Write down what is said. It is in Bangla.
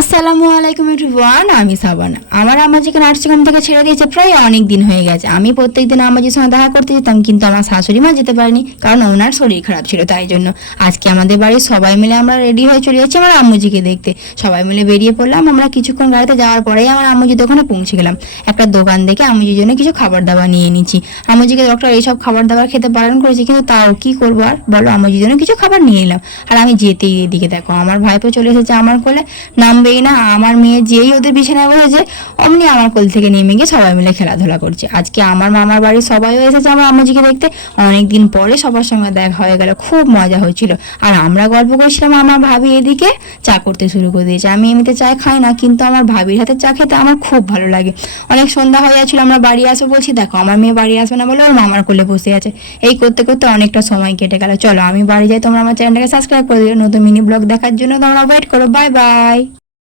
আসসালামু আলাইকুম এভরিওয়ান, আমি সাবানা। আমার আম্মা যেখানে নার্সিংহোম থেকে ছেড়ে দিয়েছে প্রায় অনেক দিন হয়ে গেছে। আমি প্রত্যেকদিন আম্মাজির সঙ্গে দেখা করতে যেতাম, কিন্তু আমার শাশুড়ি মা যেতে পারেনি, কারণ ওনার শরীর খারাপ ছিল। তাই জন্য আজকে আমাদের বাড়ির সবাই মিলে আমরা রেডি হয়ে চলে যাচ্ছি আমার আম্মুজিকে দেখতে। সবাই মিলে বেরিয়ে পড়লাম। আমরা কিছুক্ষণ গাড়িতে যাওয়ার পরেই আমার আম্মুজির দোকানে পৌঁছে গেলাম। একটা দোকান দেখে আম্মুজির জন্য কিছু খাবার দাবার নিয়ে নিচ্ছি। আম্মুজিকে ডক্টর এইসব খাবার দাবার খেতে বারণ করেছে, কিন্তু তাও কি করবো, আর বলো, আম্মুজির জন্য কিছু খাবার নিয়ে নিলাম। আর আমি যেতেই এদিকে দেখো আমার ভাইপো চলে এসেছে আমার কোলে। নামবেই না, আমার মেয়ে যেই ওদের বিছানায় বসেছে অমনি আমার কোল থেকে নেমে গিয়ে সবাই মিলে খেলাধুলা করছে। আজকে আমার মামার বাড়ির সবাইও এসেছে আমার আম্মুজিকে দেখতে। অনেকদিন পরে সবার সঙ্গে দেখা হয়ে গেল, খুব মজা হয়েছিল। আর আমরা গল্প করছিলাম, আমার ভাবি এদিকে চা করতে শুরু করে দিয়েছে। আমি এমনিতে চা খাই না, কিন্তু আমার ভাবির হাতে চা খেতে আমার খুব ভালো লাগে। অনেক সন্ধ্যা হয়ে যাচ্ছিল, আমরা বাড়ি আসবো বলছি, দেখো আমার মেয়ে বাড়ি আসবে না বলে ওর মামার কোলে বসে আছে। এই করতে করতে অনেকটা সময় কেটে গেল। চলো আমি বাড়ি যাই, তোমরা আমার চ্যানেলটাকে সাবস্ক্রাইব করে দিও। নতুন মিনি ব্লগ দেখার জন্য তোমরা ওয়েট করো। Bye bye.